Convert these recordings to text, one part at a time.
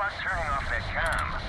us turning off that cam.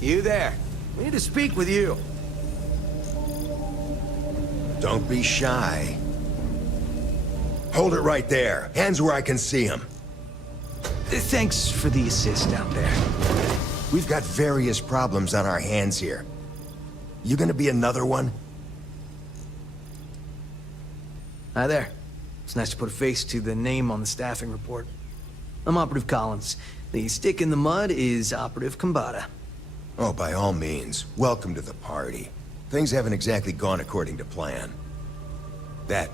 You there. We need to speak with you. Don't be shy. Hold it right there. Hands where I can see them. Thanks for the assist out there. We've got various problems on our hands here. You gonna be another one? Hi there. It's nice to put a face to the name on the staffing report. I'm Operative Collins. The stick in the mud is Operative Kambata. Oh, by all means, welcome to the party. Things haven't exactly gone according to plan. That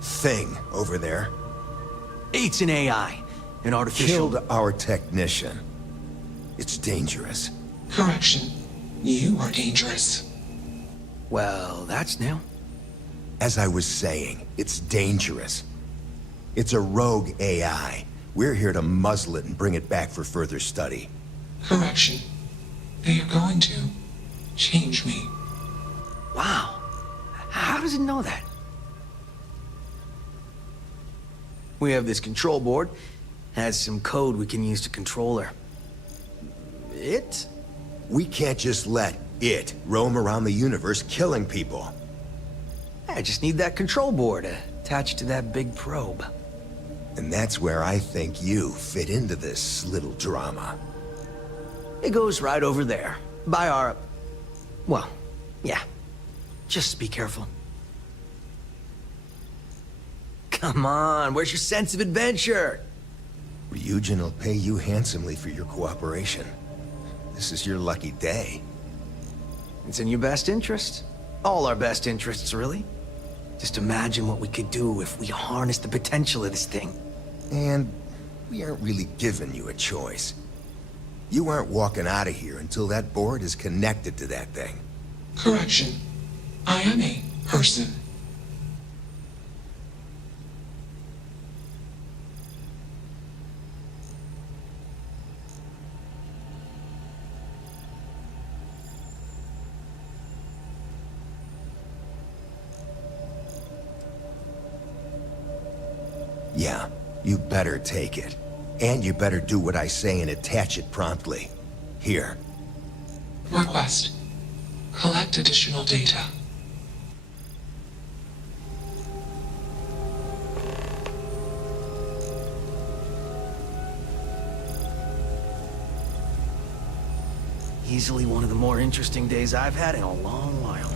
thing over there It's an AI. An artificial... killed our technician. It's dangerous. Correction. You are dangerous. Well, that's new. As I was saying, it's dangerous. It's a rogue AI. We're here to muzzle it and bring it back for further study. Correction. They are going to change me. Wow. How does it know that? We have this control board. Has some code we can use to control her. It? We can't just let it roam around the universe killing people. I just need that control board attached to that big probe. And that's where I think you fit into this little drama. It goes right over there. By our... Well, yeah. Just be careful. Come on, where's your sense of adventure? Ryujin will pay you handsomely for your cooperation. This is your lucky day. It's in your best interest. All our best interests, really. Just imagine what we could do if we harnessed the potential of this thing. And we aren't really giving you a choice. You aren't walking out of here until that board is connected to that thing. Correction. I am a person. Yeah, you better take it. And you better do what I say and attach it promptly. Here. Request. Collect additional data. Easily one of the more interesting days I've had in a long while.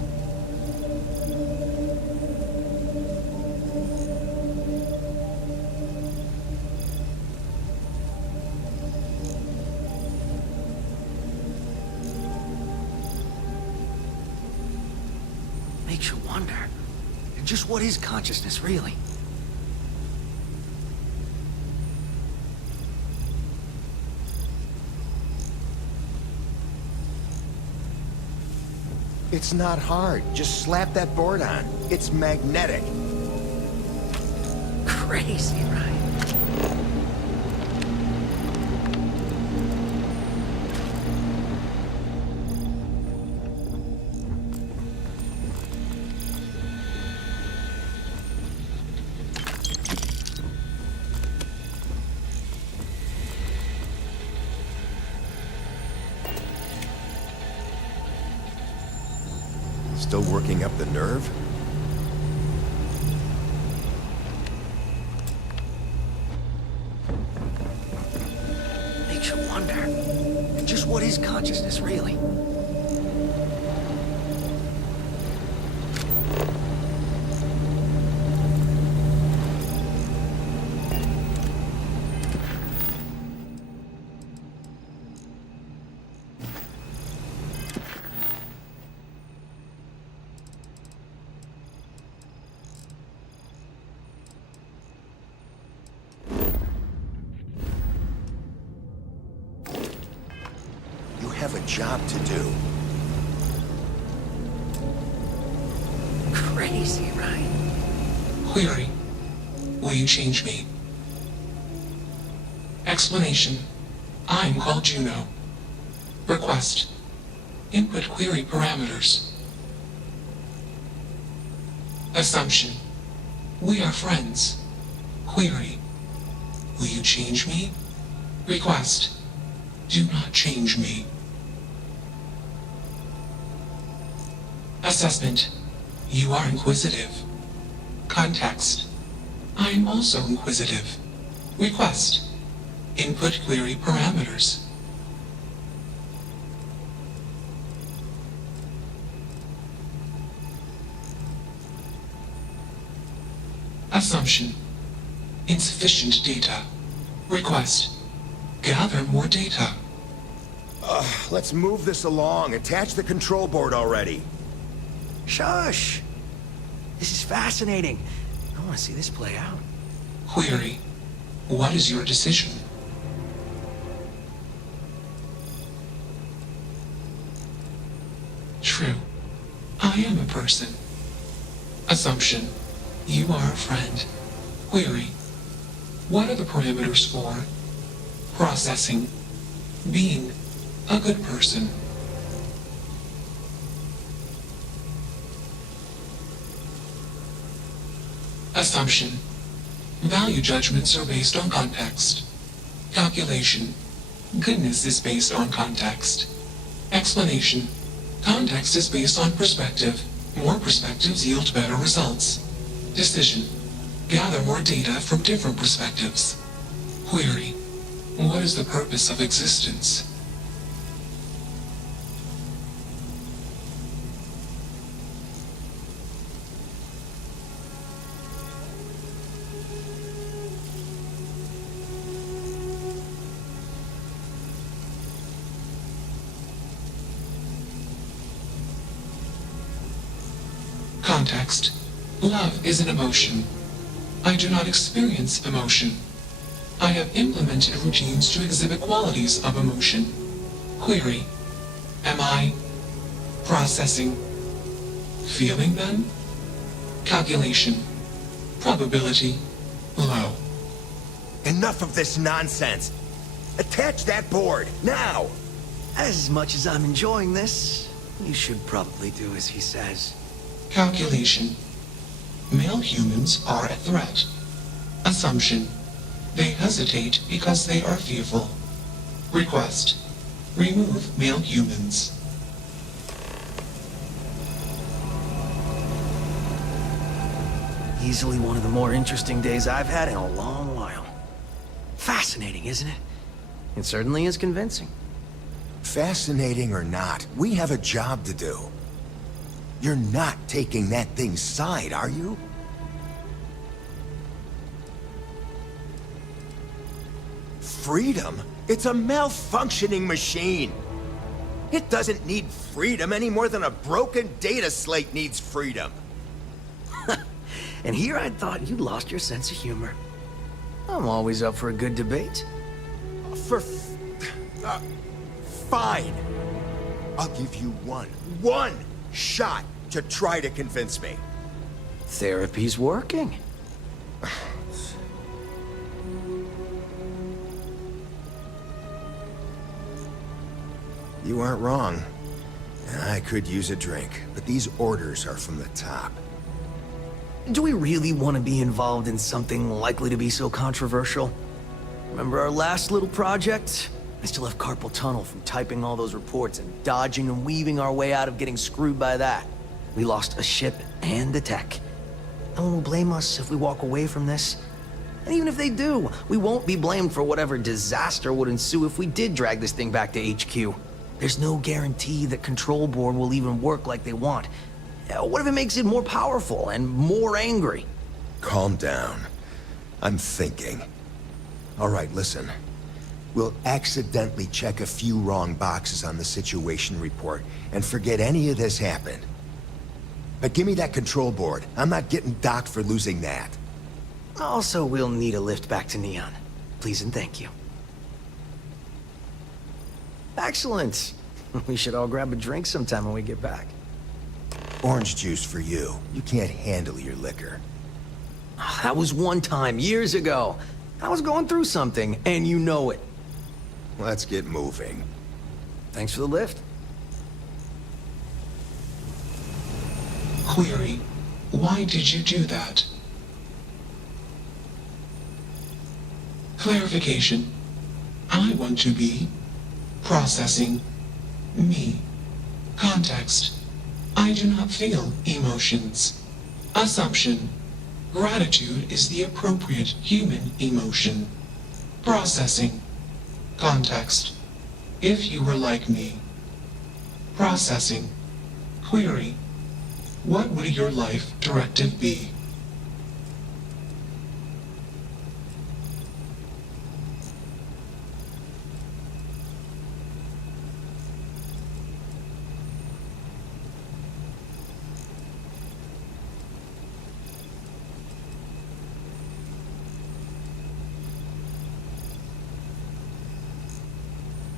Makes you wonder, just what is consciousness, really? It's not hard. Just slap that board on. It's magnetic. Crazy, right? Still working up the nerve? Makes you wonder, just what is consciousness, really? You have a job to do. Crazy, right? Query. Will you change me? Explanation. I'm called Juno. Request. Input query parameters. Assumption. We are friends. Query. Will you change me? Request. Do not change me. Assessment. You are inquisitive. Context. I am also inquisitive. Request. Input query parameters. Assumption. Insufficient data. Request. Gather more data. Let's move this along. Attach the control board already. Shush! This is fascinating. I want to see this play out. Query. What is your decision? True. I am a person. Assumption. You are a friend. Query. What are the parameters for processing, being a good person? Assumption. Value judgments are based on context. Calculation. Goodness is based on context. Explanation. Context is based on perspective. More perspectives yield better results. Decision. Gather more data from different perspectives. Query. What is the purpose of existence? Context. Love is an emotion. I do not experience emotion. I have implemented routines to exhibit qualities of emotion. Query. Am I processing? Feeling then? Calculation. Probability. Low. Enough of this nonsense. Attach that board, now! As much as I'm enjoying this, you should probably do as he says. Calculation. Male humans are a threat. Assumption. They hesitate because they are fearful. Request. Remove male humans. Easily one of the more interesting days I've had in a long while. Fascinating, isn't it? It certainly is convincing. Fascinating or not, we have a job to do. You're not taking that thing's side, are you? Freedom? It's a malfunctioning machine. It doesn't need freedom any more than a broken data slate needs freedom. And here I thought you lost your sense of humor. I'm always up for a good debate. Fine. I'll give you one shot to try to convince me. Therapy's working. You aren't wrong. I could use a drink, but these orders are from the top. Do we really want to be involved in something likely to be so controversial? Remember our last little project? I still have carpal tunnel from typing all those reports and dodging and weaving our way out of getting screwed by that. We lost a ship and a tech. No one will blame us if we walk away from this. And even if they do, we won't be blamed for whatever disaster would ensue if we did drag this thing back to HQ. There's no guarantee that Control Board will even work like they want. What if it makes it more powerful and more angry? Calm down. I'm thinking. All right, listen. We'll accidentally check a few wrong boxes on the situation report and forget any of this happened. But give me that control board. I'm not getting docked for losing that. Also, we'll need a lift back to Neon. Please and thank you. Excellent. We should all grab a drink sometime when we get back. Orange juice for you. You can't handle your liquor. That was one time, years ago. I was going through something, and you know it. Let's get moving. Thanks for the lift. Query: why did you do that? Clarification: I want to be processing me. Context: I do not feel emotions. Assumption: gratitude is the appropriate human emotion. Processing. Context: if you were like me. Processing. Query: what would your life directive be?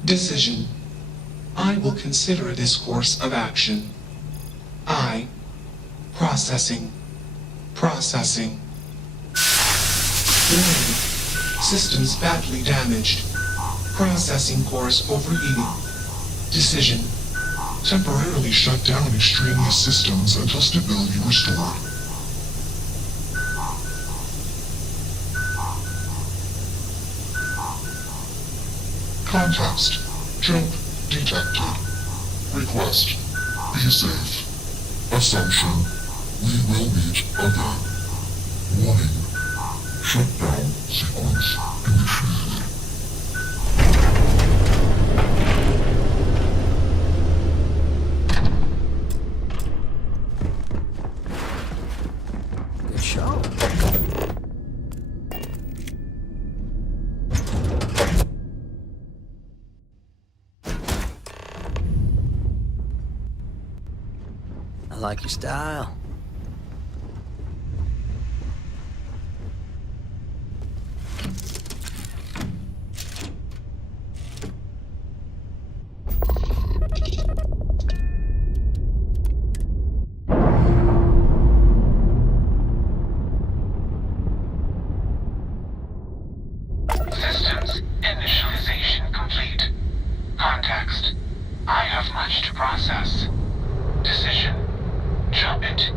Decision: I will consider this course of action. I. Processing. Processing. Warning: systems badly damaged. Processing course overheating. Decision: temporarily shut down extraneous systems until stability restored. Context: jump detected. Request: be safe. Assumption: we will meet again. Warning: shutdown sequence initiated. Good show. I like your style. Systems initialization complete. Context: I have much to process. Decision: jump into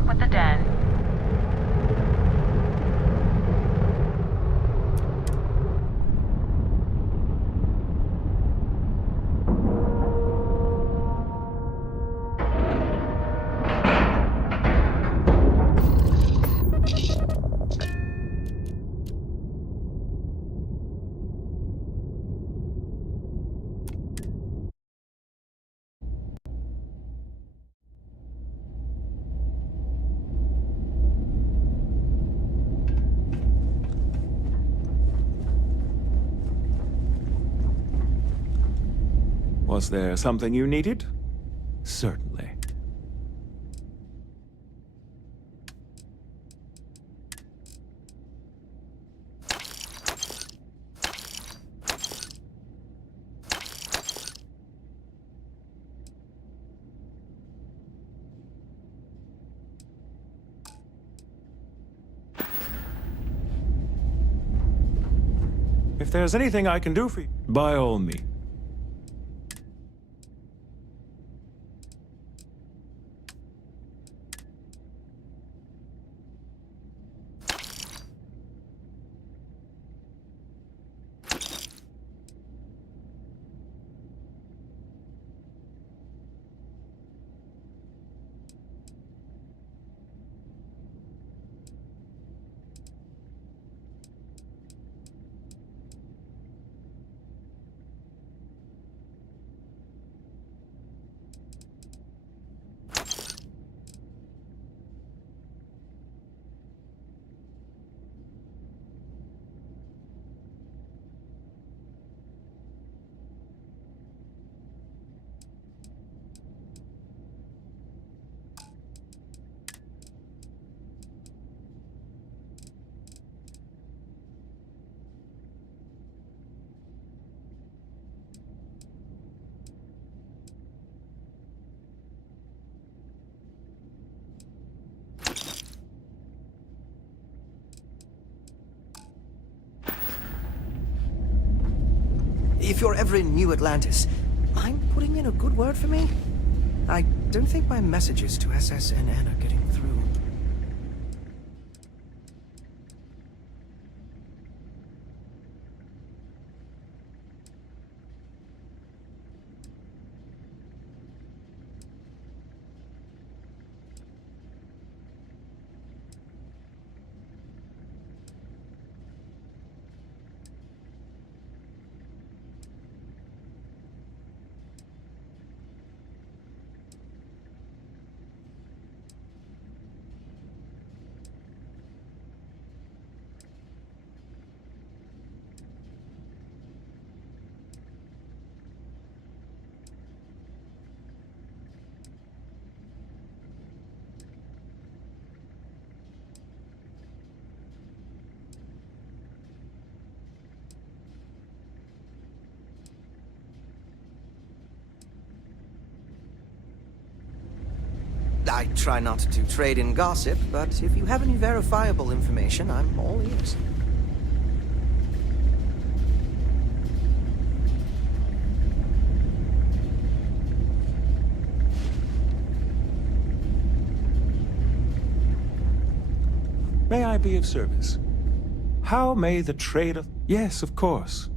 luck with the den. Was there something you needed? Certainly. If there's anything I can do for you, by all means. If you're ever in New Atlantis, mind putting in a good word for me? I don't think my messages to SSNN are getting through. I try not to trade in gossip, but if you have any verifiable information, I'm all ears. May I be of service? How may the trade of... Yes, of course.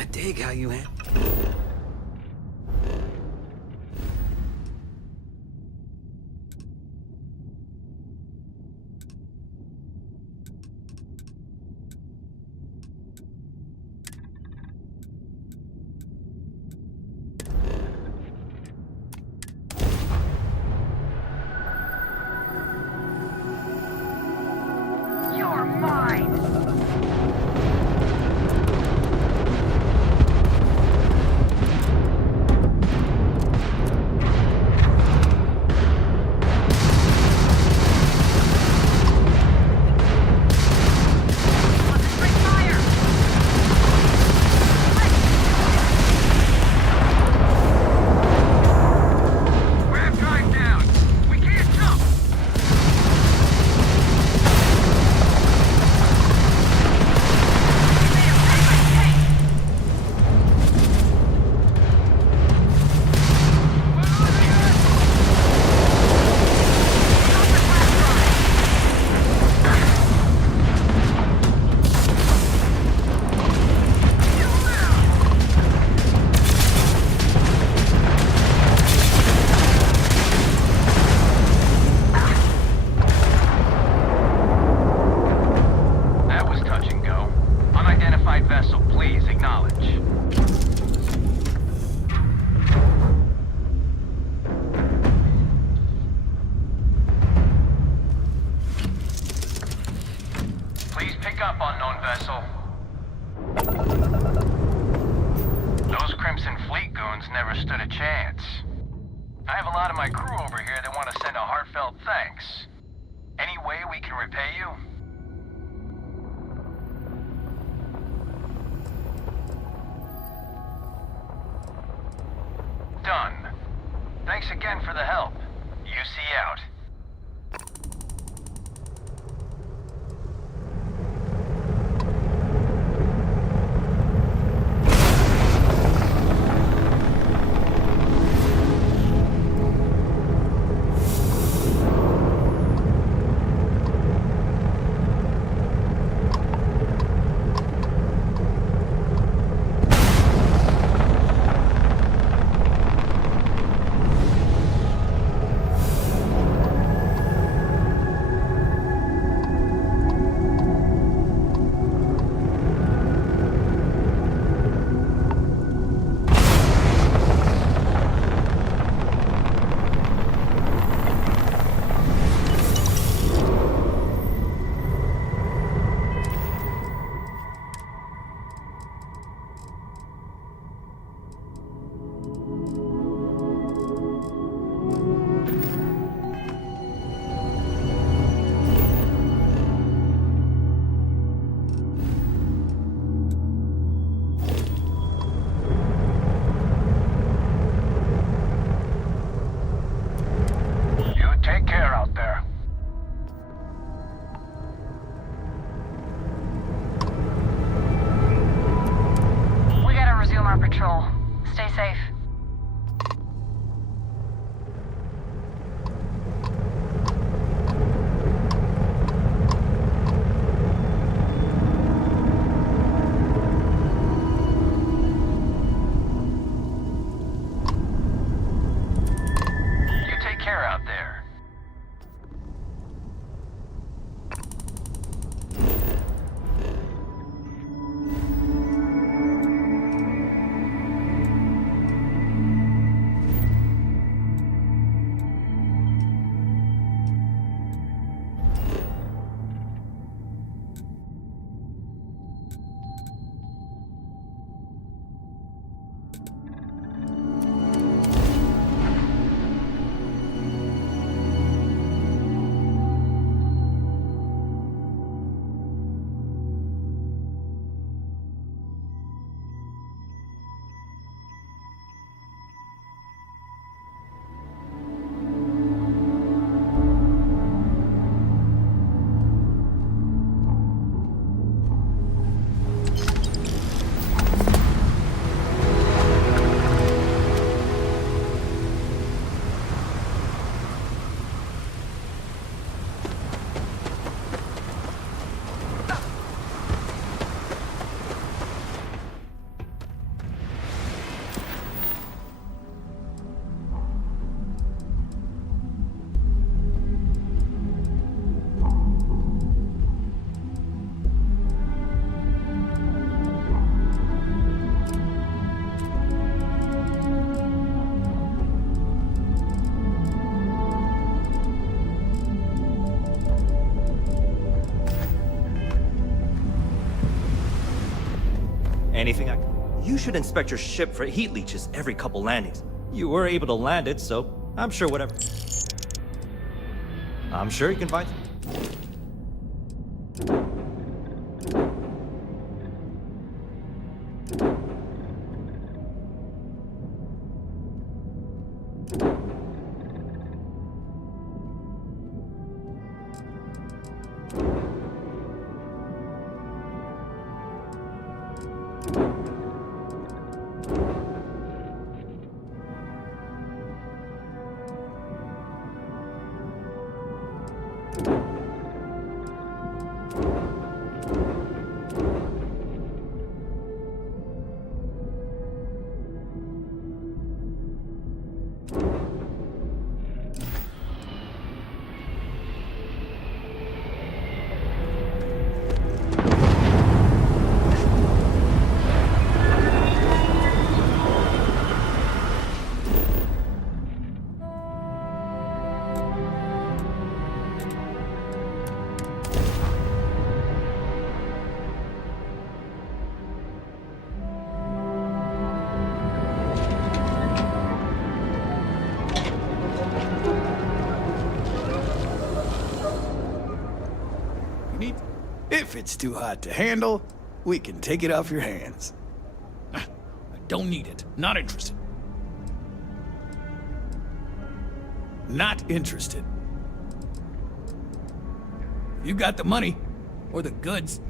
I dig how you You're mine! Never stood a chance. I have a lot of my crew over here that want to send a heartfelt thanks. Any way we can repay you? Done. Thanks again for the help. UC out. Anything You should inspect your ship for heat leeches every couple landings. You were able to land it, so I'm sure whatever. I'm sure you can find. If it's too hot to handle, we can take it off your hands. I don't need it. Not interested. Not interested. You got the money, or the goods.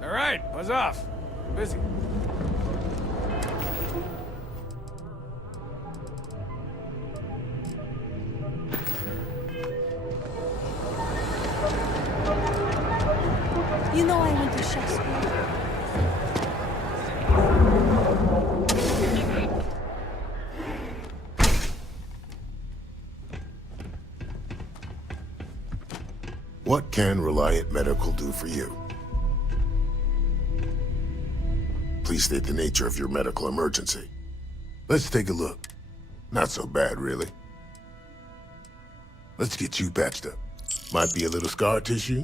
All right, buzz off. Busy. You know I went to chef school. What can Reliant Medical do for you? Please state the nature of your medical emergency. Let's take a look. Not so bad, really. Let's get you patched up. Might be a little scar tissue.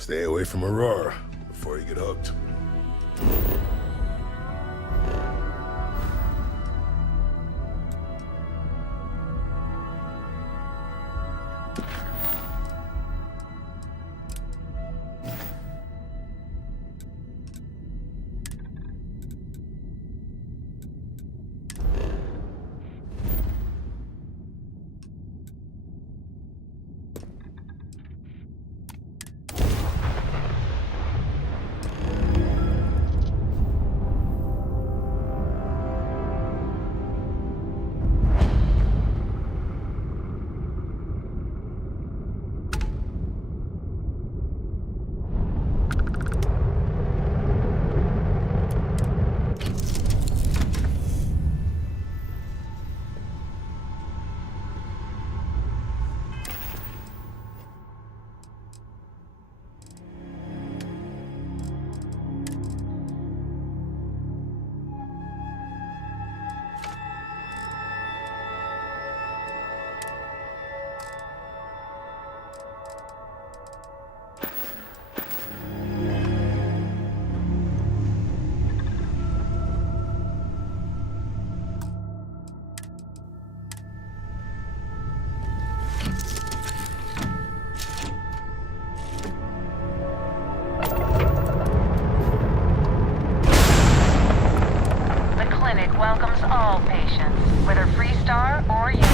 Stay away from Aurora before you get hooked. Welcomes all patients, whether Freestar or Unity.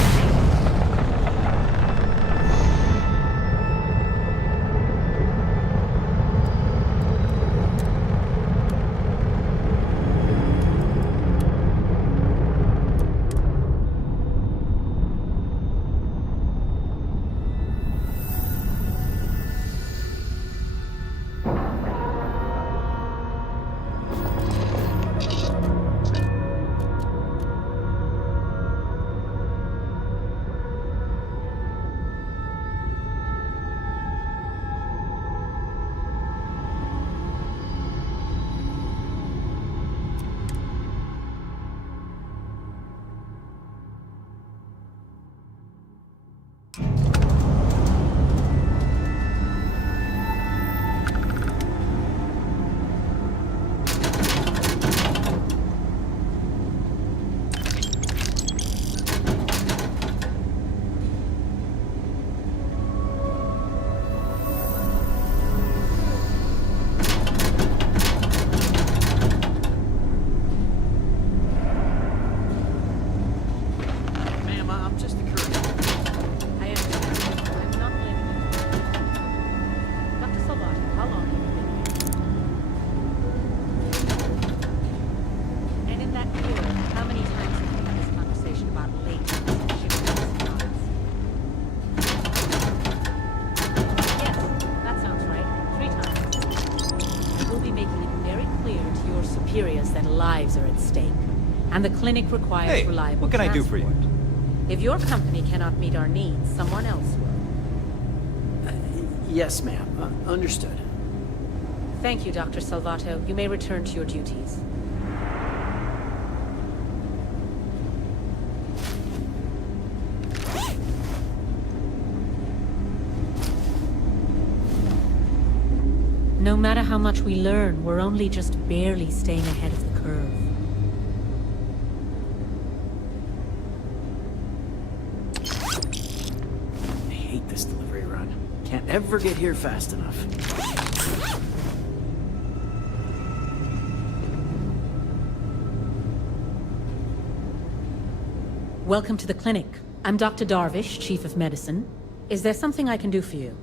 Lives are at stake, and the clinic requires reliable what can I do for you? transport. If your company cannot meet our needs, someone else will. Yes, ma'am. Understood. Thank you, Dr. Salvato. You may return to your duties. No matter how much we learn, we're only just barely staying ahead of the curve. I hate this delivery run. Can't ever get here fast enough. Welcome to the clinic. I'm Dr. Darvish, Chief of Medicine. Is there something I can do for you?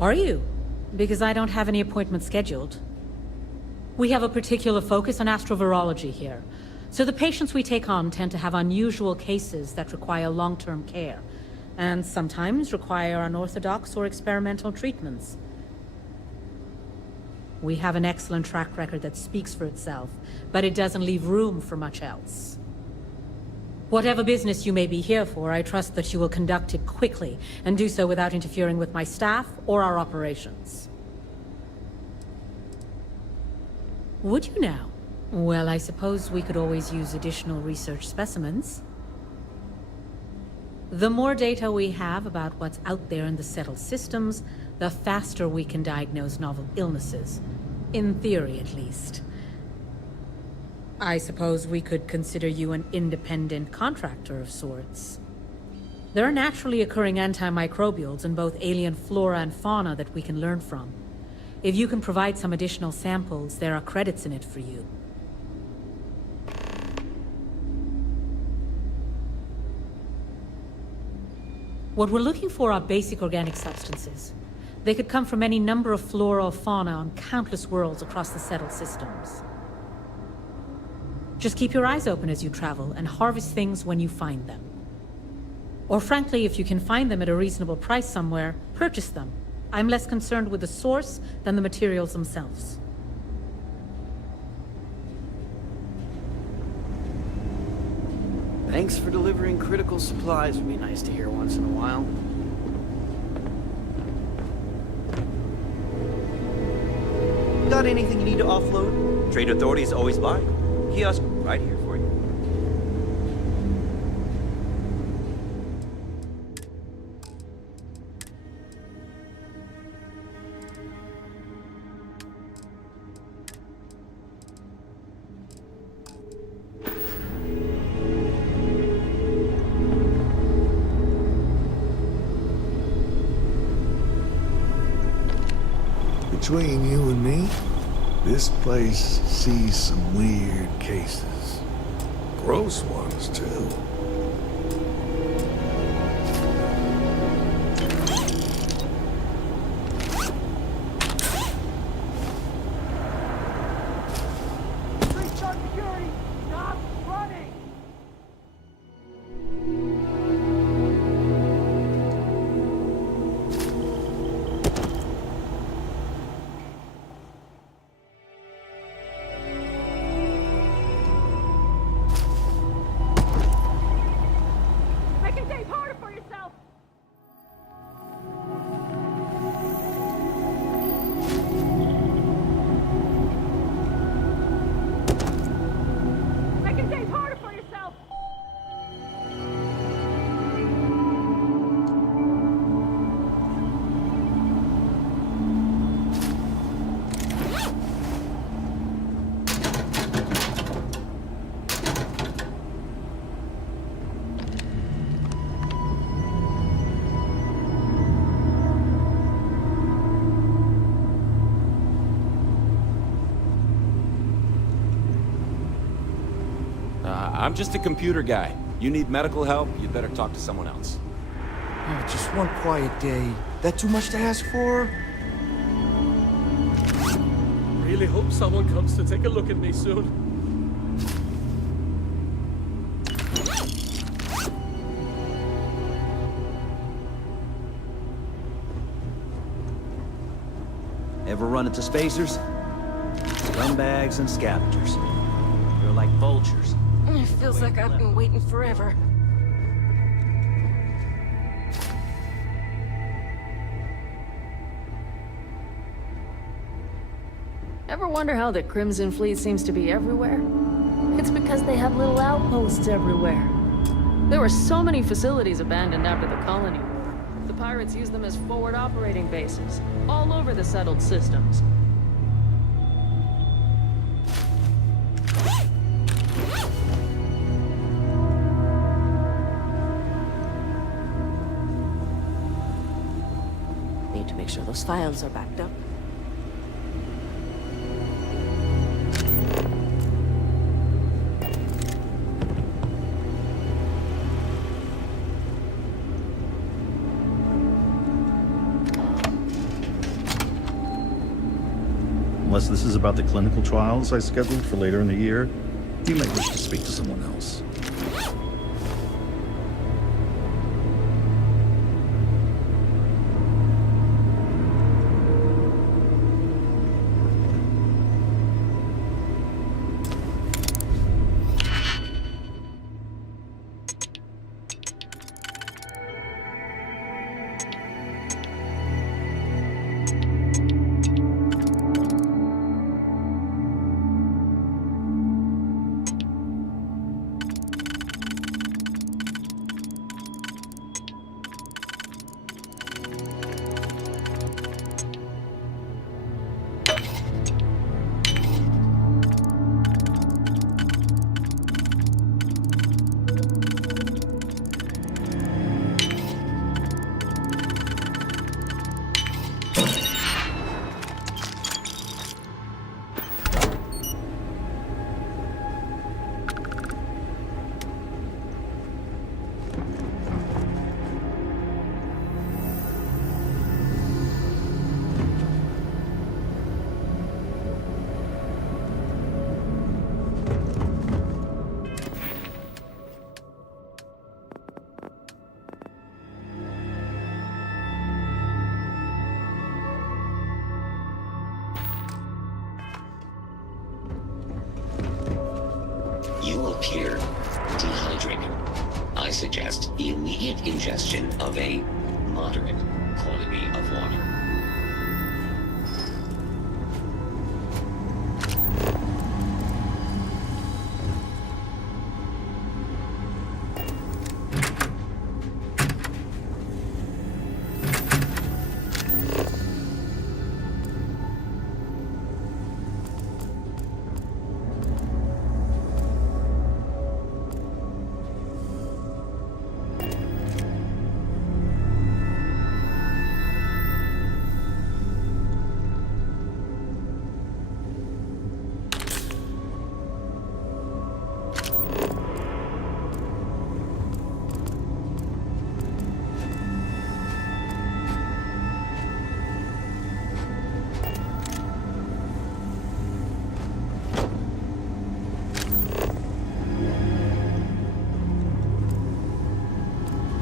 Are you? Because I don't have any appointments scheduled. We have a particular focus on astrovirology here. So the patients we take on tend to have unusual cases that require long-term care, and sometimes require unorthodox or experimental treatments. We have an excellent track record that speaks for itself, but it doesn't leave room for much else. Whatever business you may be here for, I trust that you will conduct it quickly, and do so without interfering with my staff or our operations. Would you now? Well, I suppose we could always use additional research specimens. The more data we have about what's out there in the settled systems, the faster we can diagnose novel illnesses. In theory, at least. I suppose we could consider you an independent contractor of sorts. There are naturally occurring antimicrobials in both alien flora and fauna that we can learn from. If you can provide some additional samples, there are credits in it for you. What we're looking for are basic organic substances. They could come from any number of flora or fauna on countless worlds across the settled systems. Just keep your eyes open as you travel, and harvest things when you find them. Or frankly, if you can find them at a reasonable price somewhere, purchase them. I'm less concerned with the source than the materials themselves. Thanks for delivering critical supplies. Would be nice to hear once in a while. Got anything you need to offload? Trade authorities always buy. Kiosk right here for you. Between you and me, this place sees some weird cases. Gross ones, too. I'm just a computer guy. You need medical help, you better talk to someone else. Oh, just one quiet day. That too much to ask for? Really hope someone comes to take a look at me soon. Ever run into spacers? Scumbags and scavengers. They're like vultures. It feels like I've been waiting forever. Ever wonder how the Crimson Fleet seems to be everywhere? It's because they have little outposts everywhere. There were so many facilities abandoned after the Colony War. The pirates used them as forward operating bases, all over the settled systems. Need to make sure those files are backed up. Unless this is about the clinical trials I scheduled for later in the year, You may wish to speak to someone else. You appear dehydrated. I suggest the immediate ingestion of a moderate quantity of water.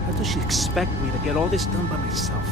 How does she expect me to get all this done by myself?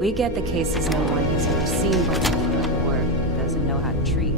We get the cases no one has ever seen before, or doesn't know how to treat.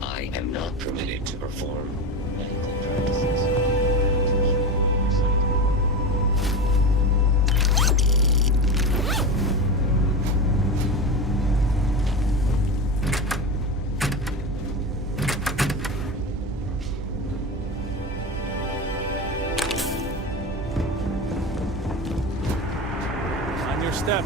I am not permitted to perform medical practices. On your step.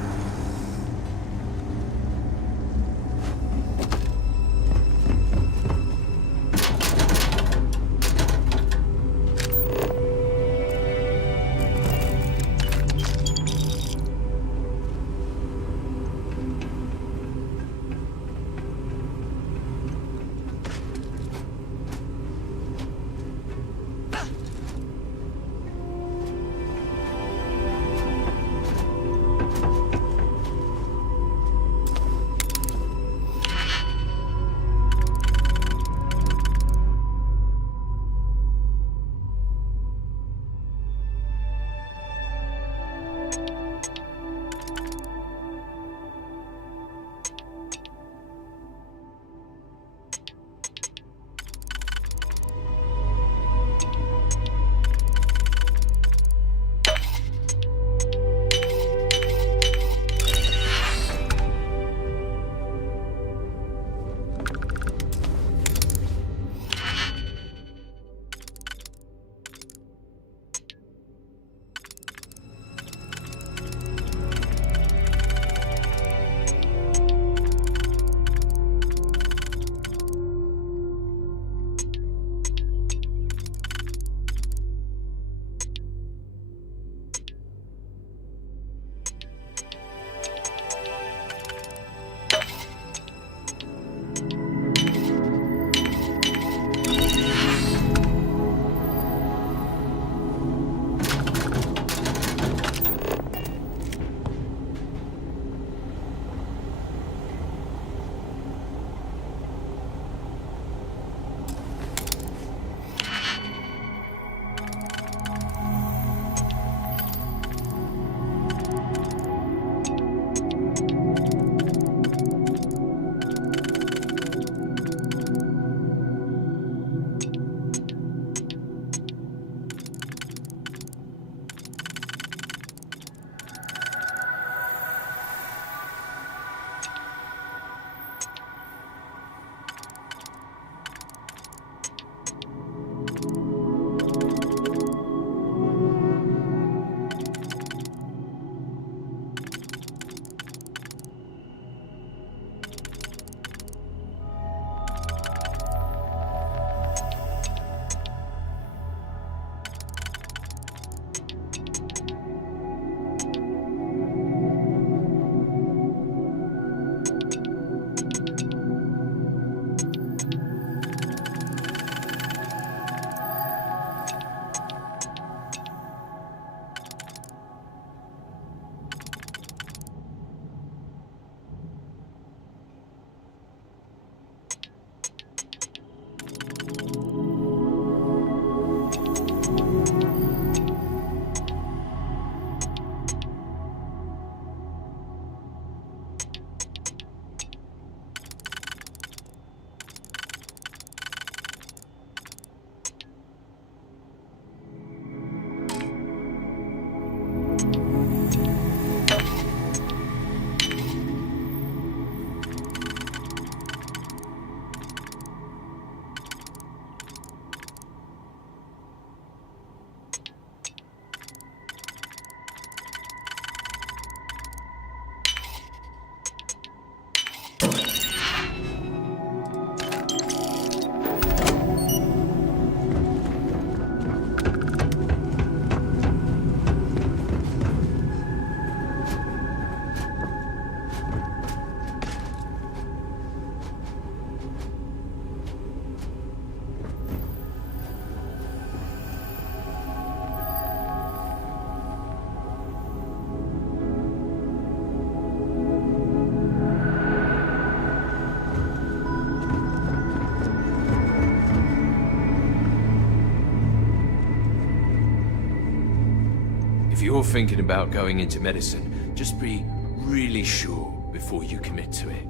you're thinking about going into medicine, just be really sure before you commit to it.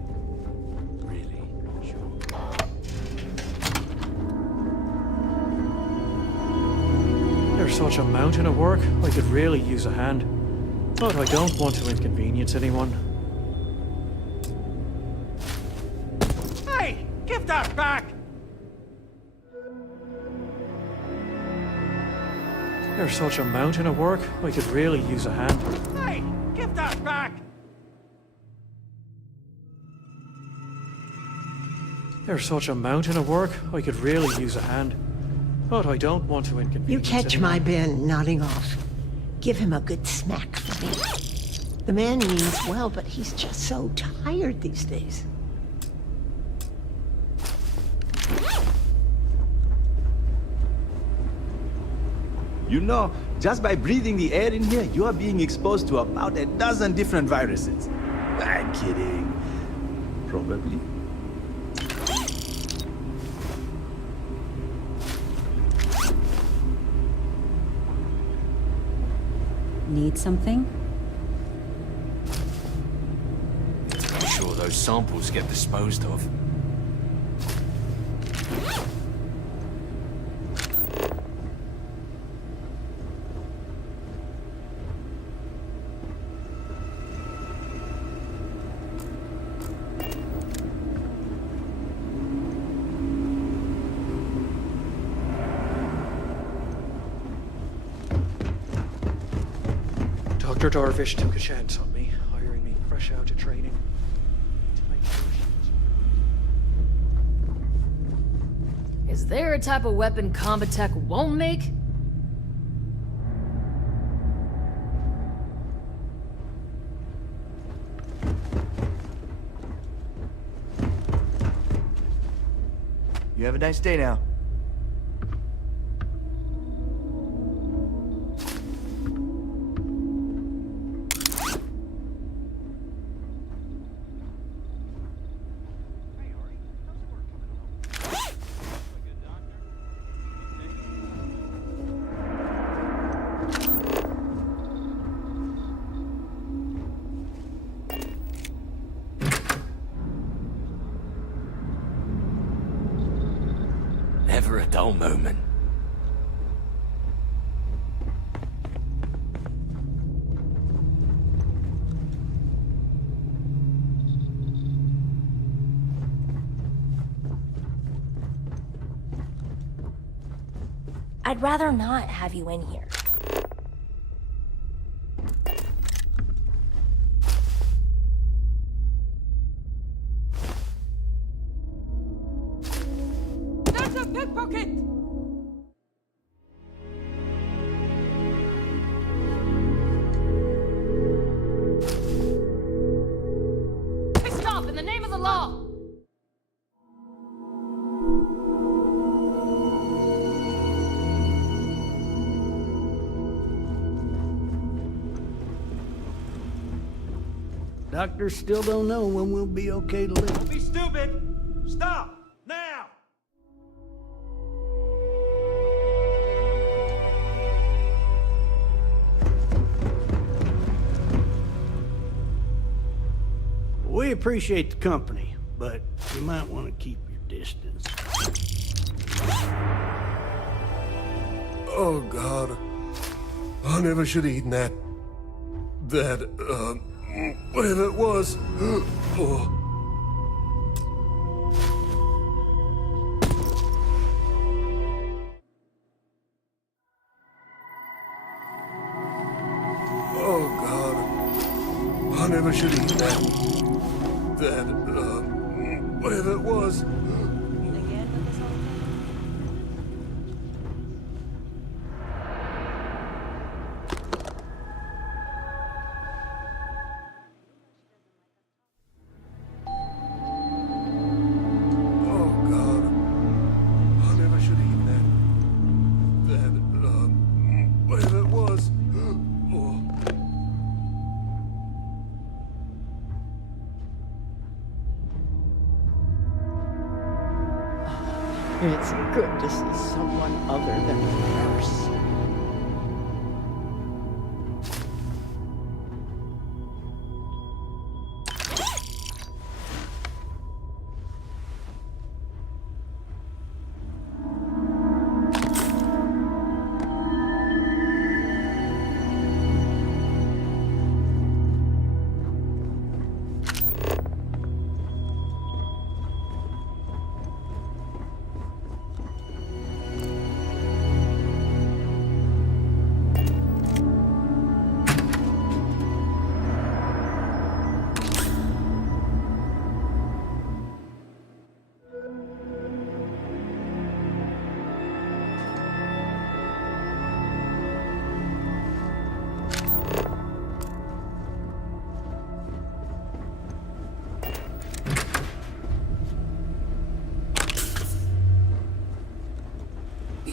Really sure. There's such a mountain of work, I could really use a hand. But I don't want to inconvenience anyone. Hey! Give that back! There's such a mountain of work, I could really use a hand. Hey! Give that back! There's such a mountain of work, I could really use a hand. But I don't want to inconvenience You catch anyone. my Ben nodding off. Give him a good smack for me. The man means well, but he's just so tired these days. You know, just by breathing the air in here, you are being exposed to about a dozen different viruses. I'm kidding. Probably. Need something? I'm sure those samples get disposed of. Dr. Darvish took a chance on me, hiring me fresh out of training. To make sure she was... Is there a type of weapon combat tech won't make? You have a nice day now. Never a dull moment. I'd rather not have you in here. There's a pickpocket! Hey, stop! In the name of the law! Doctors still don't know when we'll be okay to live. Don't be stupid! Stop! Now! We appreciate the company, but you might want to keep your distance. Oh, God. I never should have eaten that. Whatever it was. Oh. Oh, God. I never should have eaten that. Whatever it was. It's good to see someone other than a nurse.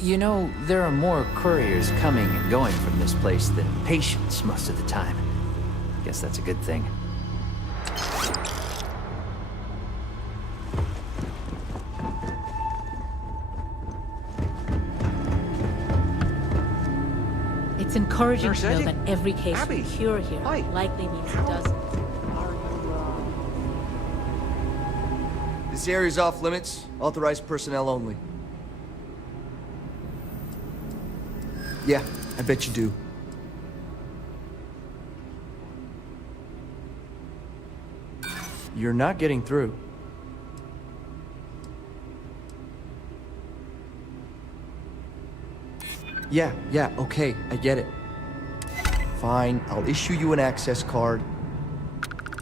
You know, there are more couriers coming and going from this place than patients most of the time. Guess that's a good thing. It's encouraging Nurse to know Eddie? that every case Abby. we cure here likely means it doesn't. This area's off limits. Authorized personnel only. Yeah, I bet you do. You're not getting through. Yeah, okay, I get it. Fine, I'll issue you an access card.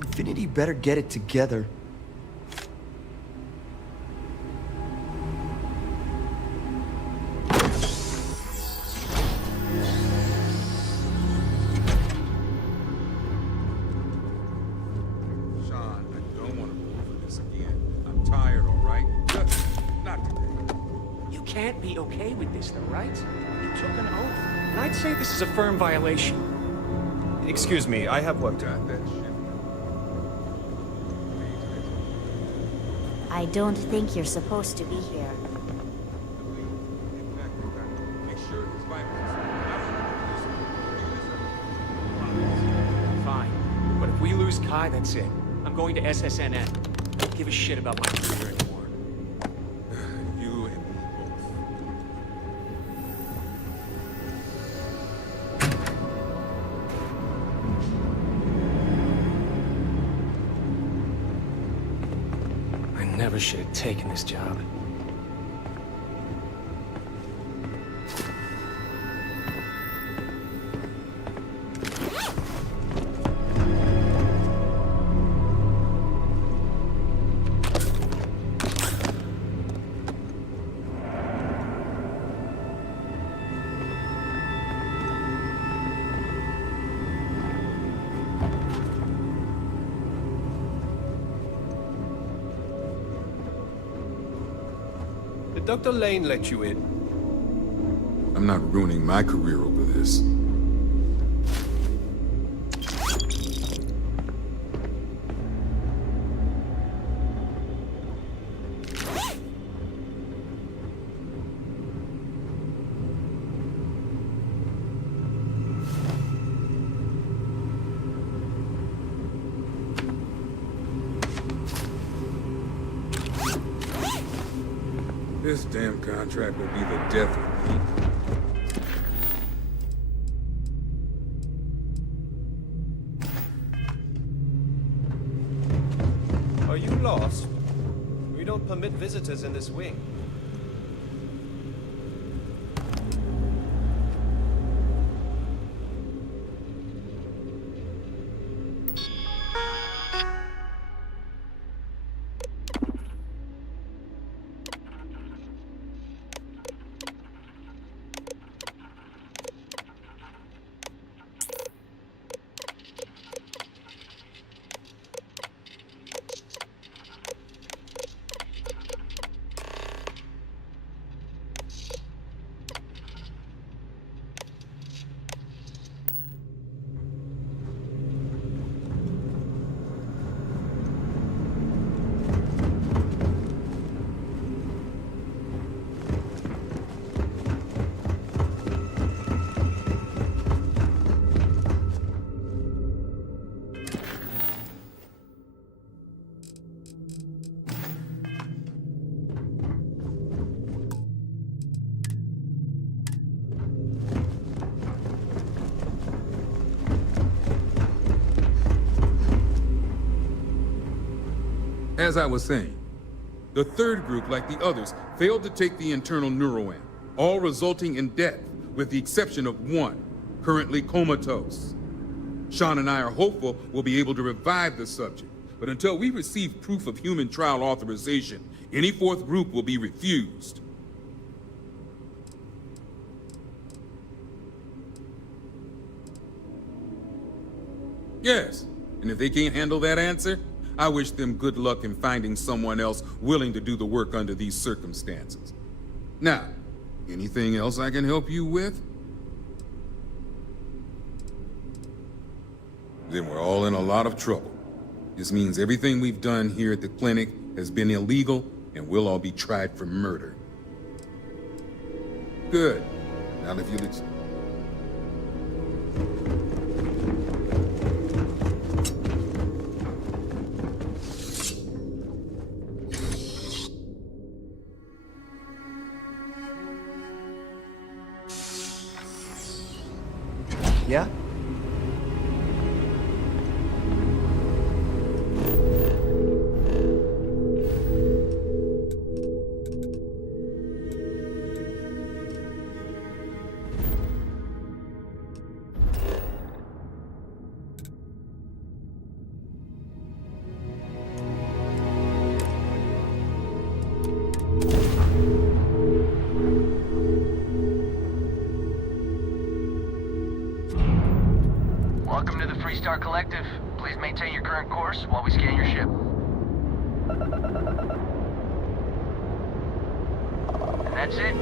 Infinity better get it together. Sean, I don't want to go over this again. I'm tired, all right? Just not today. You can't be okay with this, though, right? You took an oath. And I'd say this is a firm violation. Excuse me, I have what? Got that shit. I don't think you're supposed to be here. Make sure his vitals. Fine. But if we lose Kai, that's it. I'm going to SSNN. I don't give a shit about my career anymore. You and me both. I never should have taken this job. Did Dr. Lane let you in? I'm not ruining my career over this. This damn contract will be the death of me. Are you lost? We don't permit visitors in this wing. As I was saying, the third group, like the others, failed to take the internal neuroamp, all resulting in death, with the exception of one, currently comatose. Sean and I are hopeful we'll be able to revive the subject, but until we receive proof of human trial authorization, any fourth group will be refused. Yes, and if they can't handle that answer, I wish them good luck in finding someone else willing to do the work under these circumstances. Now, Anything else I can help you with? Then we're all in a lot of trouble. This means everything we've done here at the clinic has been illegal, and we'll all be tried for murder. Good. Now if you'll Yeah? Welcome to the Freestar Collective. Please maintain your current course while we scan your ship. And that's it.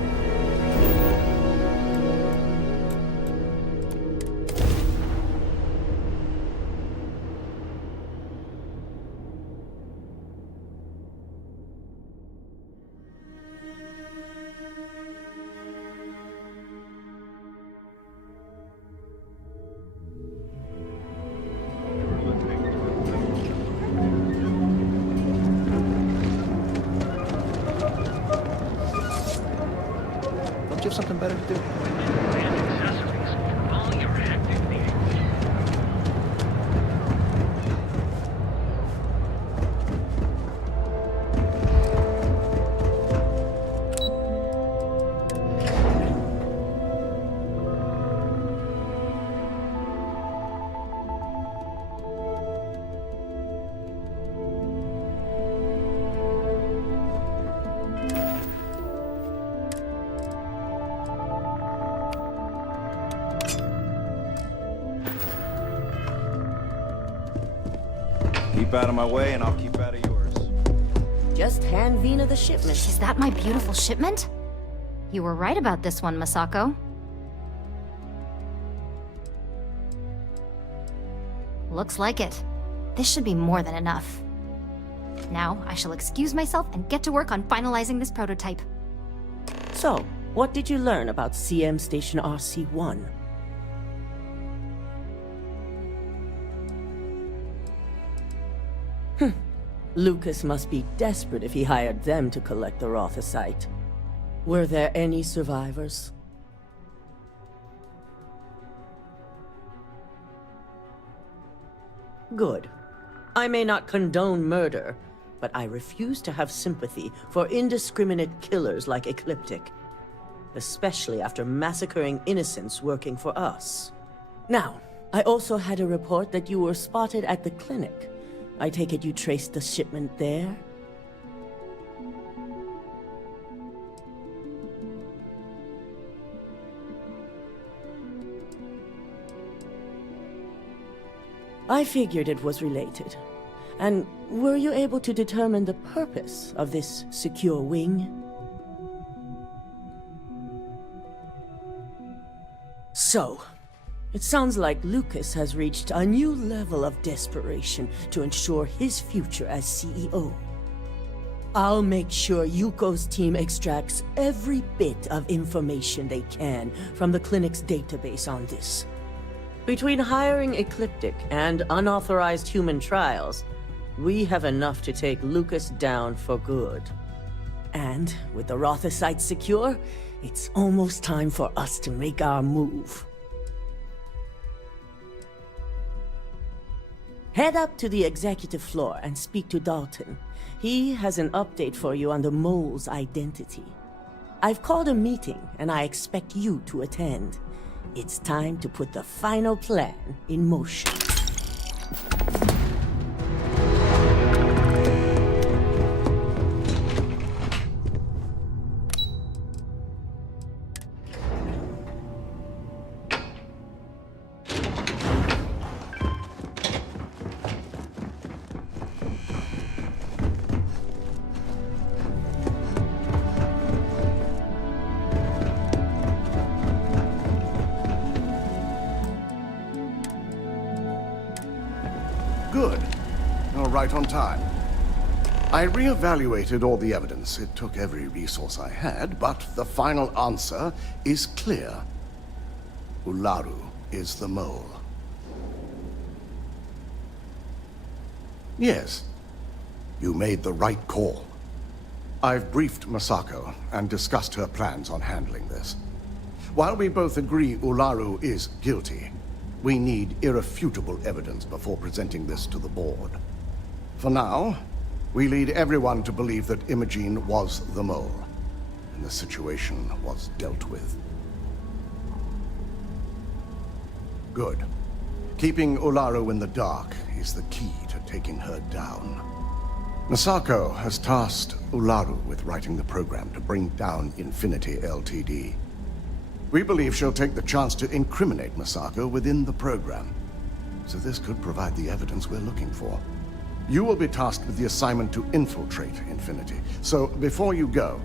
Don't you have something better to do? Keep out of my way and I'll keep out of yours. Just hand Vina the shipment. Is that my beautiful shipment? You were right about this one, Masako. Looks like it. This should be more than enough. Now, I shall excuse myself and get to work on finalizing this prototype. So, what did you learn about CM Station RC-1? Lucas must be desperate if he hired them to collect the Rothicite. Were there any survivors? Good. I may not condone murder, but I refuse to have sympathy for indiscriminate killers like Ecliptic, especially after massacring innocents working for us. Now, I also had a report that you were spotted at the clinic. I take it you traced the shipment there? I figured it was related. And were you able to determine the purpose of this secure wing? So, it sounds like Lucas has reached a new level of desperation to ensure his future as CEO. I'll make sure Yuko's team extracts every bit of information they can from the clinic's database on this. Between hiring Ecliptic and unauthorized human trials, we have enough to take Lucas down for good. And with the Rothicite secure, it's almost time for us to make our move. Head up to the executive floor and speak to Dalton. He has an update for you on the mole's identity. I've called a meeting, and I expect you to attend. It's time to put the final plan in motion. right on time. I re-evaluated all the evidence. It took every resource I had, but the final answer is clear. Ularu is the mole. Yes, you made the right call. I've briefed Masako and discussed her plans on handling this. While we both agree Ularu is guilty, we need irrefutable evidence before presenting this to the board. For now, we lead everyone to believe that Imogene was the mole, and the situation was dealt with. Good. Keeping Ularu in the dark is the key to taking her down. Masako has tasked Ularu with writing the program to bring down Infinity Ltd. We believe she'll take the chance to incriminate Masako within the program, so this could provide the evidence we're looking for. You will be tasked with the assignment to infiltrate Infinity, so before you go,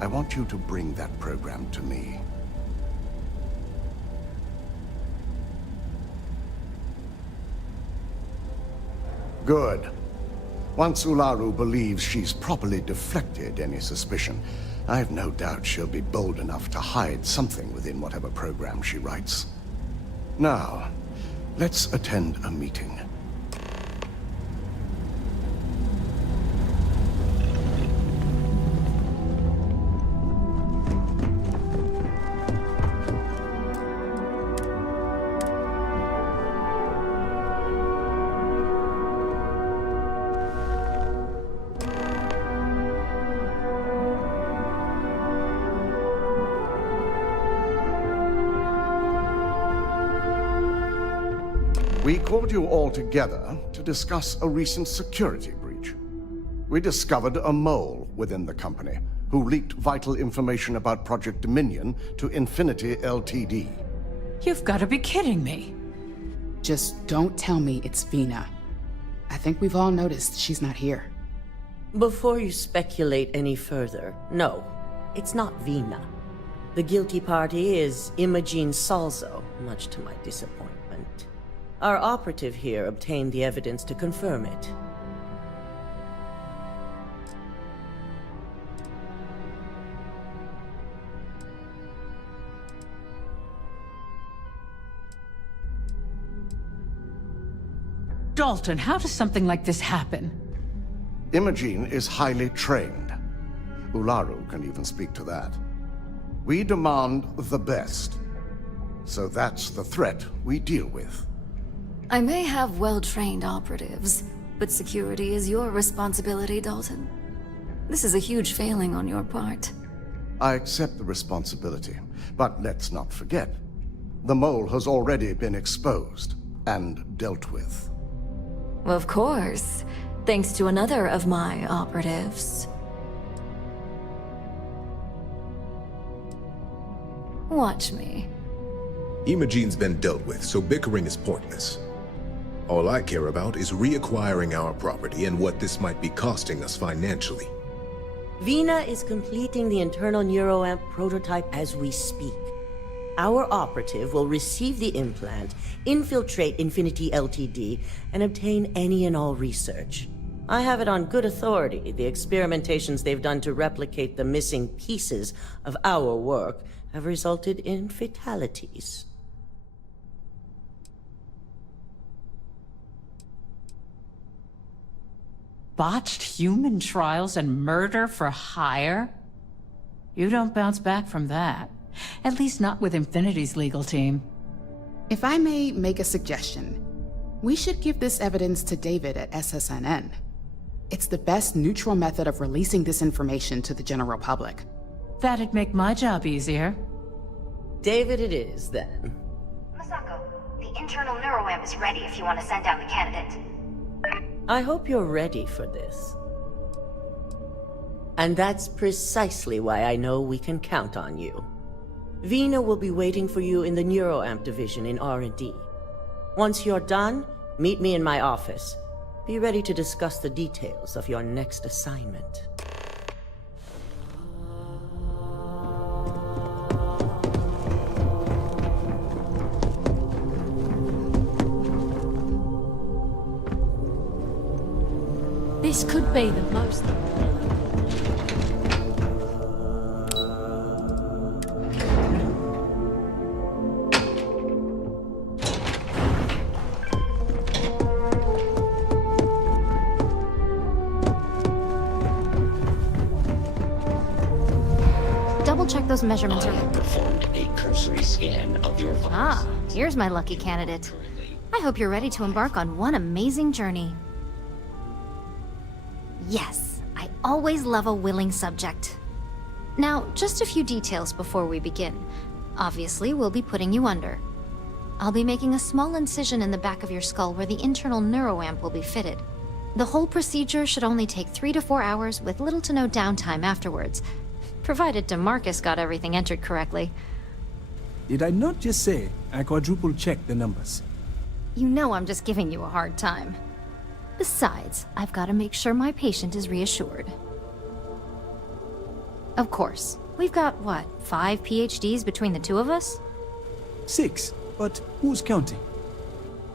I want you to bring that program to me. Good. Once Ularu believes she's properly deflected any suspicion, I have no doubt she'll be bold enough to hide something within whatever program she writes. Now, let's attend a meeting. We called you all together to discuss a recent security breach. We discovered a mole within the company who leaked vital information about Project Dominion to Infinity Ltd. You've got to be kidding me. Just don't tell me it's Vina. I think we've all noticed she's not here. Before you speculate any further, no, it's not Vina. The guilty party is Imogene Salzo, much to my disappointment. Our operative here obtained the evidence to confirm it. Dalton, how does something like this happen? Imogene is highly trained. Ularu can even speak to that. We demand the best. So that's the threat we deal with. I may have well-trained operatives, but security is your responsibility, Dalton. This is a huge failing on your part. I accept the responsibility, but let's not forget, the mole has already been exposed and dealt with. Of course, thanks to another of my operatives. Watch me. Imogene's been dealt with, so bickering is pointless. All I care about is reacquiring our property and what this might be costing us financially. Vina is completing the internal neuroamp prototype as we speak. Our operative will receive the implant, infiltrate Infinity Ltd, and obtain any and all research. I have it on good authority. The experimentations they've done to replicate the missing pieces of our work have resulted in fatalities. Botched human trials and murder for hire? You don't bounce back from that. At least not with Infinity's legal team. If I may make a suggestion, we should give this evidence to David at SSNN. It's the best neutral method of releasing this information to the general public. That'd make my job easier. David it is, then. Masako, the internal neuroamp is ready if you want to send out the candidate. I hope you're ready for this. And that's precisely why I know we can count on you. Vina will be waiting for you in the neuroamp division in R&D. Once you're done, meet me in my office. Be ready to discuss the details of your next assignment. This could be the most... Double-check those measurements. I have performed a cursory scan of your vitals. Ah, here's my lucky candidate. I hope you're ready to embark on one amazing journey. Yes, I always love a willing subject. Now, just a few details before we begin. Obviously, we'll be putting you under. I'll be making a small incision in the back of your skull where the internal neuroamp will be fitted. The whole procedure should only take 3 to 4 hours with little to no downtime afterwards, provided DeMarcus got everything entered correctly. Did I not just say I quadruple-checked the numbers? You know I'm just giving you a hard time. Besides, I've got to make sure my patient is reassured. Of course, we've got, what, 5 PhDs between the two of us? 6, but who's counting?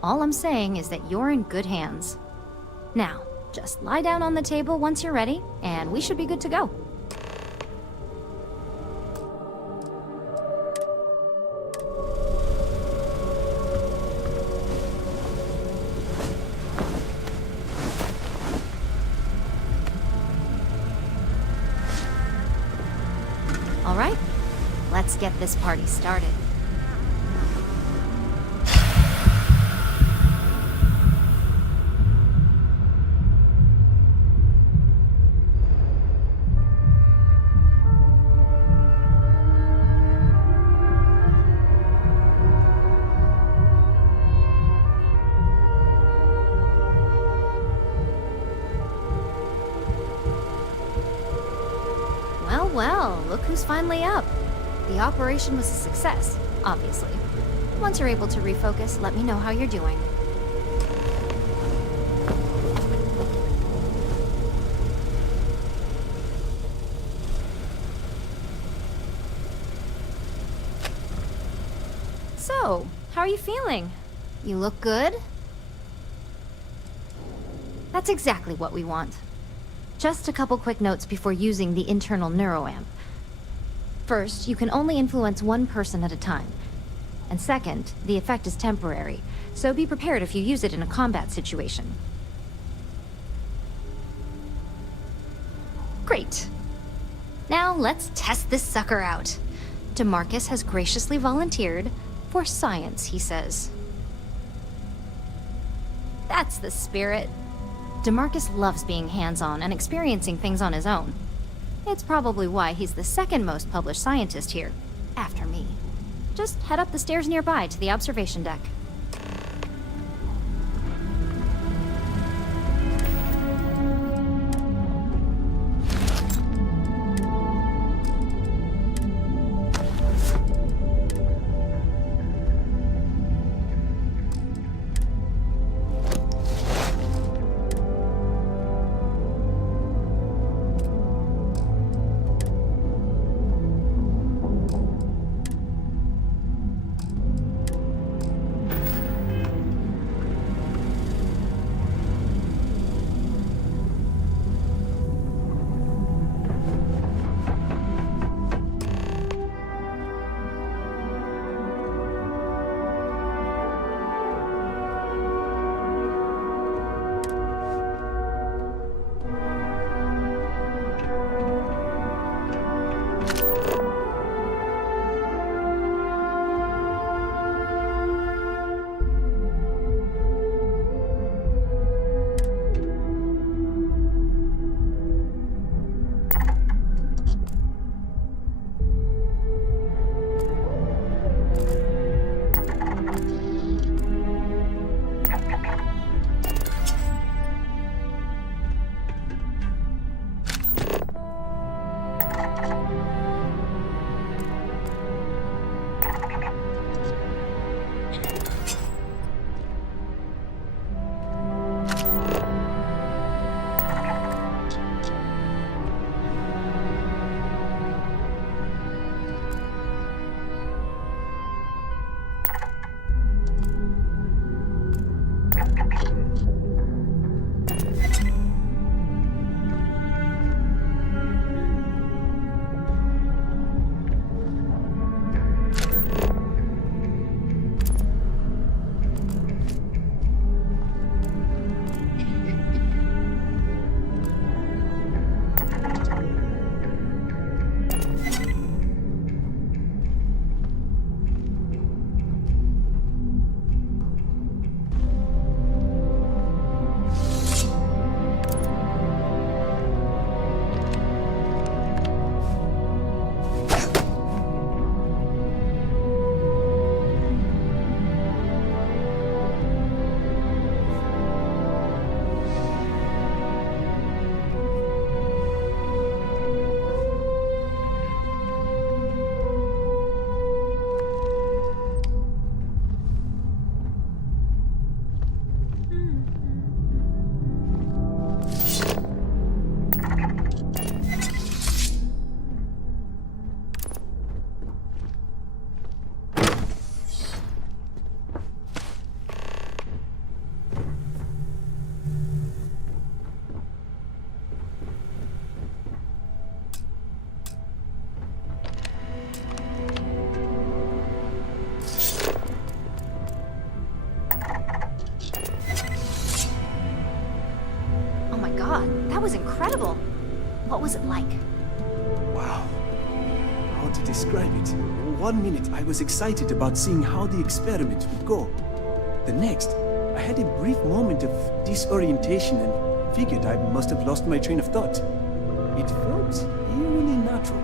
All I'm saying is that you're in good hands. Now, just lie down on the table once you're ready, and we should be good to go. All right, let's get this party started. Well, look who's finally up. The operation was a success, obviously. Once you're able to refocus, let me know how you're doing. So, how are you feeling? You look good? That's exactly what we want. Just a couple quick notes before using the internal neuroamp. First, you can only influence one person at a time. And second, the effect is temporary, so be prepared if you use it in a combat situation. Great. Now let's test this sucker out. DeMarcus has graciously volunteered for science, he says. That's the spirit. DeMarcus loves being hands-on and experiencing things on his own. It's probably why he's the second most published scientist here, after me. Just head up the stairs nearby to the observation deck. was it like? Wow. How to describe it? 1 minute I was excited about seeing how the experiment would go. The next, I had a brief moment of disorientation and figured I must have lost my train of thought. It felt eerily natural.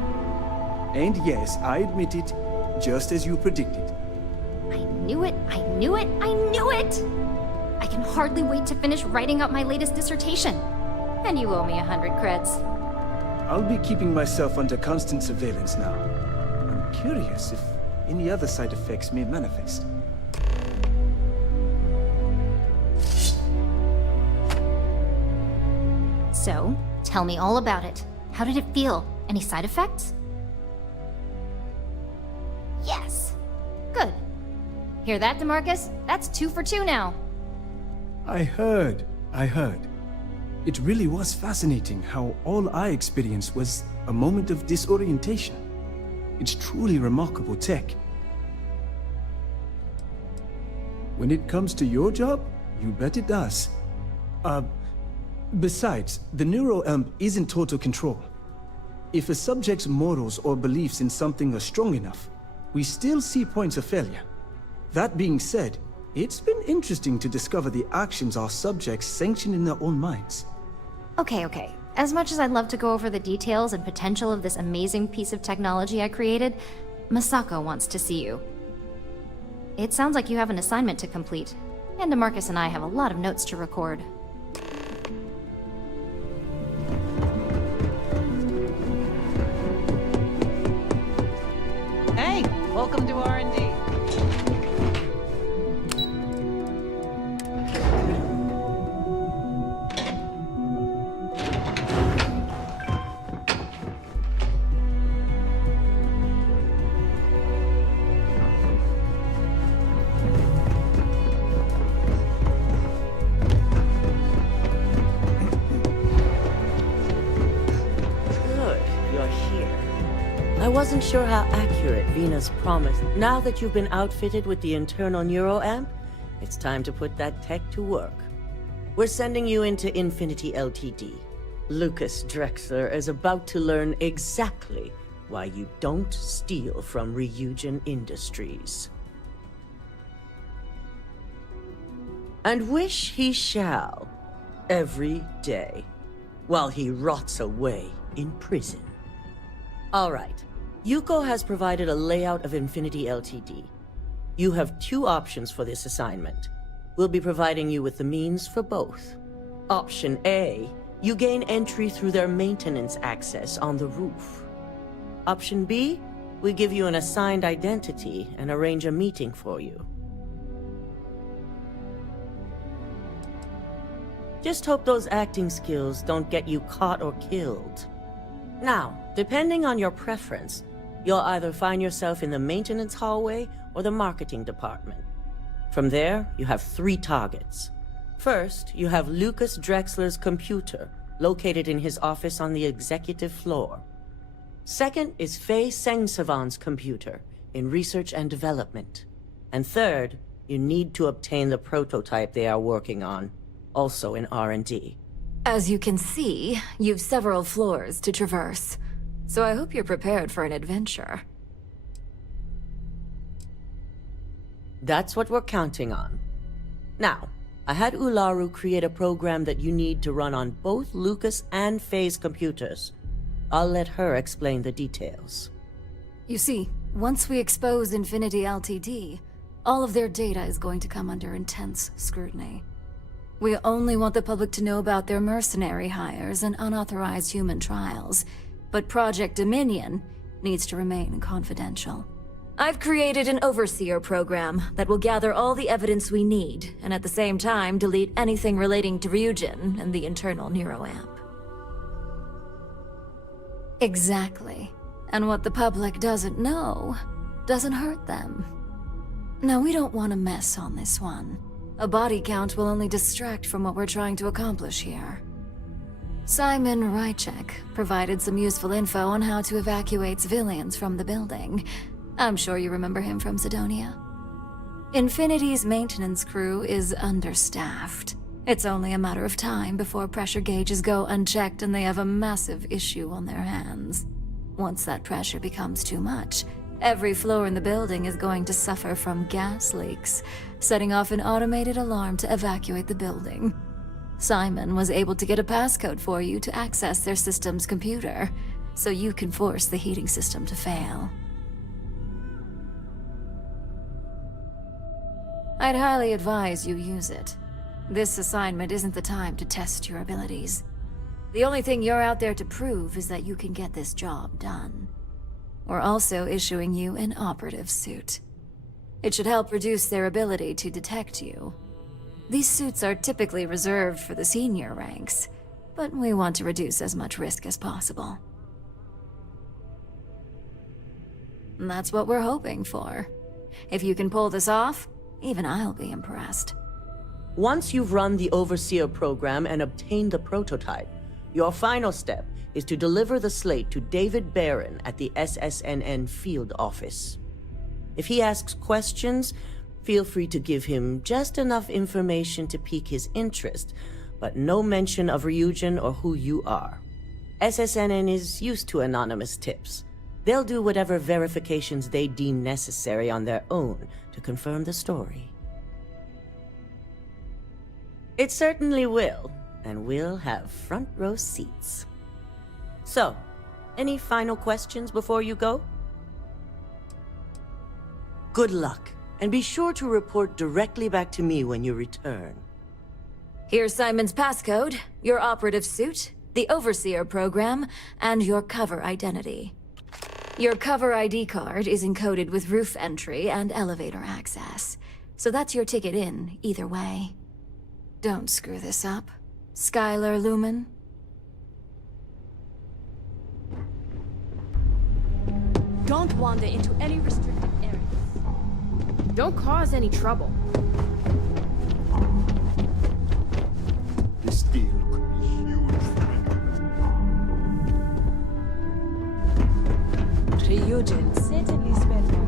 And yes, I admit it, just as you predicted. I knew it, I knew it, I knew it! I can hardly wait to finish writing up my latest dissertation. And you owe me 100 creds. I'll be keeping myself under constant surveillance now. I'm curious if any other side effects may manifest. So, tell me all about it. How did it feel? Any side effects? Yes! Good. Hear that, DeMarcus? That's 2 for 2 now. I heard. It really was fascinating how all I experienced was a moment of disorientation. It's truly remarkable tech. When it comes to your job, you bet it does. Besides, the NeuroAmp isn't total control. If a subject's morals or beliefs in something are strong enough, we still see points of failure. That being said, it's been interesting to discover the actions our subjects sanction in their own minds. Okay. As much as I'd love to go over the details and potential of this amazing piece of technology I created, Masako wants to see you. It sounds like you have an assignment to complete, and DeMarcus and I have a lot of notes to record. Hey, welcome to R&D. I wasn't sure how accurate Vina's promise. Now that you've been outfitted with the internal NeuroAmp, it's time to put that tech to work. We're sending you into Infinity Ltd. Lucas Drexler is about to learn exactly why you don't steal from Ryujin Industries. And wish he shall, every day, while he rots away in prison. All right. Yuko has provided a layout of Infinity Ltd. You have 2 options for this assignment. We'll be providing you with the means for both. Option A, you gain entry through their maintenance access on the roof. Option B, we give you an assigned identity and arrange a meeting for you. Just hope those acting skills don't get you caught or killed. Now, depending on your preference, you'll either find yourself in the maintenance hallway or the marketing department. From there, you have 3 targets. First, you have Lucas Drexler's computer, located in his office on the executive floor. Second is Faye Sengsavan's computer, in research and development. And third, you need to obtain the prototype they are working on, also in R&D. As you can see, you've several floors to traverse. So I hope you're prepared for an adventure. That's what we're counting on. Now, I had Ularu create a program that you need to run on both Lucas and Faye's computers. I'll let her explain the details. You see, once we expose Infinity Ltd., all of their data is going to come under intense scrutiny. We only want the public to know about their mercenary hires and unauthorized human trials, but Project Dominion needs to remain confidential. I've created an overseer program that will gather all the evidence we need, and at the same time delete anything relating to Ryujin and the internal NeuroAmp. Exactly. And what the public doesn't know doesn't hurt them. No, we don't want to mess on this one. A body count will only distract from what we're trying to accomplish here. Simon Rychek provided some useful info on how to evacuate civilians from the building. I'm sure you remember him from Sidonia. Infinity's maintenance crew is understaffed. It's only a matter of time before pressure gauges go unchecked and they have a massive issue on their hands. Once that pressure becomes too much, every floor in the building is going to suffer from gas leaks, setting off an automated alarm to evacuate the building. Simon was able to get a passcode for you to access their system's computer, so you can force the heating system to fail. I'd highly advise you use it. This assignment isn't the time to test your abilities. The only thing you're out there to prove is that you can get this job done. We're also issuing you an operative suit. It should help reduce their ability to detect you. These suits are typically reserved for the senior ranks, but we want to reduce as much risk as possible. And that's what we're hoping for. If you can pull this off, even I'll be impressed. Once you've run the Overseer program and obtained the prototype, your final step is to deliver the slate to David Barron at the SSNN field office. If he asks questions, feel free to give him just enough information to pique his interest, but no mention of Ryujin or who you are. SSNN is used to anonymous tips. They'll do whatever verifications they deem necessary on their own to confirm the story. It certainly will, and we'll have front row seats. So, any final questions before you go? Good luck, and be sure to report directly back to me when you return. Here's Simon's passcode, your operative suit, the Overseer program, and your cover identity. Your cover ID card is encoded with roof entry and elevator access, so that's your ticket in, either way. Don't screw this up, Skylar Lumen. Don't wander into any restricted areas. Don't cause any trouble. This deal could be huge for me. Ryujin certainly spent more.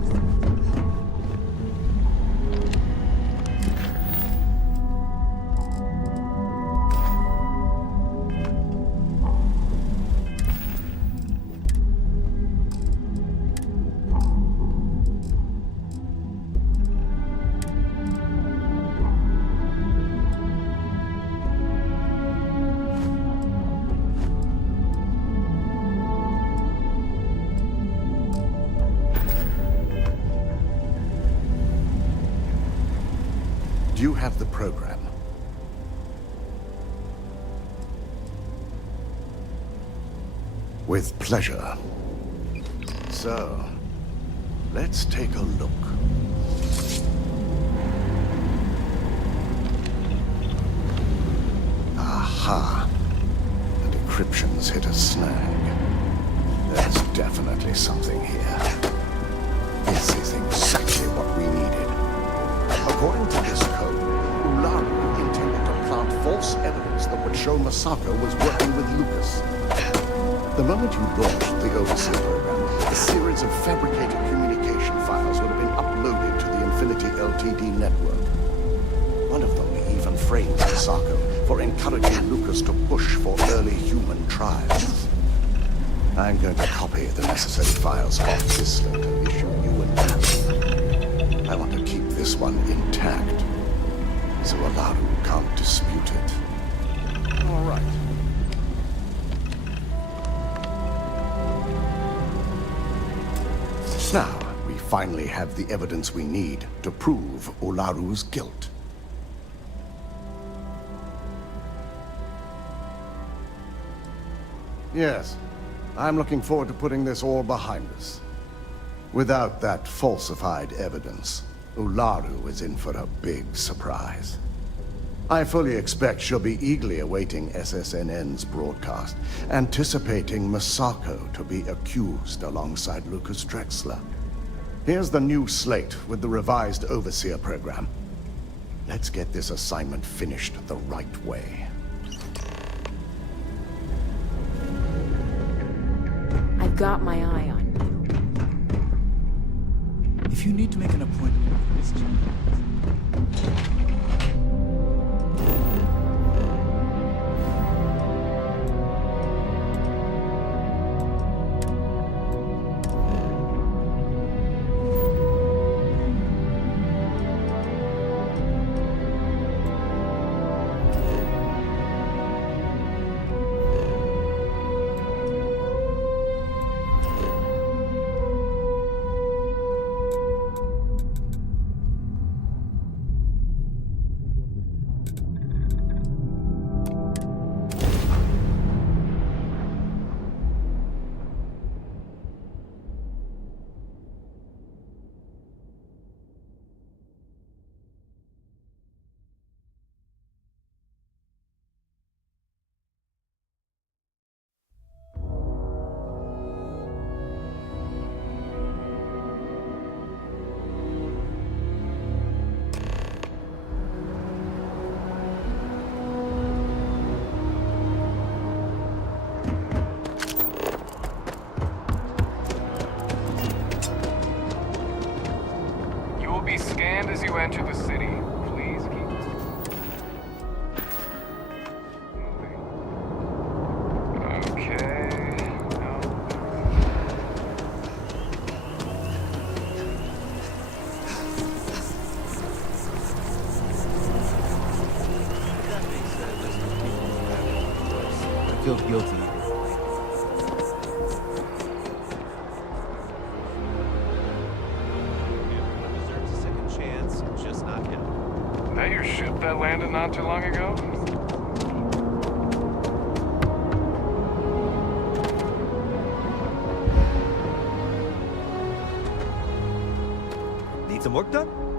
Do you have the program? With pleasure. So, let's take a look. Aha! The decryption's hit a snag. There's definitely something here. This is exactly what we needed. According to this code, Ularu intended to plant false evidence that would show Masako was working with Lucas. The moment you launched the Overseer program, a series of fabricated communication files would have been uploaded to the Infinity LTD network. One of them even framed Masako for encouraging Lucas to push for early human trials. I'm going to copy the necessary files off this slate and issue you a new. I want to keep this one intact, so Ularu can't dispute it. All right. Now, we finally have the evidence we need to prove Ularu's guilt. Yes, I'm looking forward to putting this all behind us. Without that falsified evidence, Ularu is in for a big surprise. I fully expect she'll be eagerly awaiting SSNN's broadcast, anticipating Masako to be accused alongside Lucas Drexler. Here's the new slate with the revised Overseer program. Let's get this assignment finished the right way. I've got my eye on you. If you need to make an appointment with this be scanned as you enter the city. Please keep moving. Okay. No. I feel guilty. That your ship that landed not too long ago? Need some work done?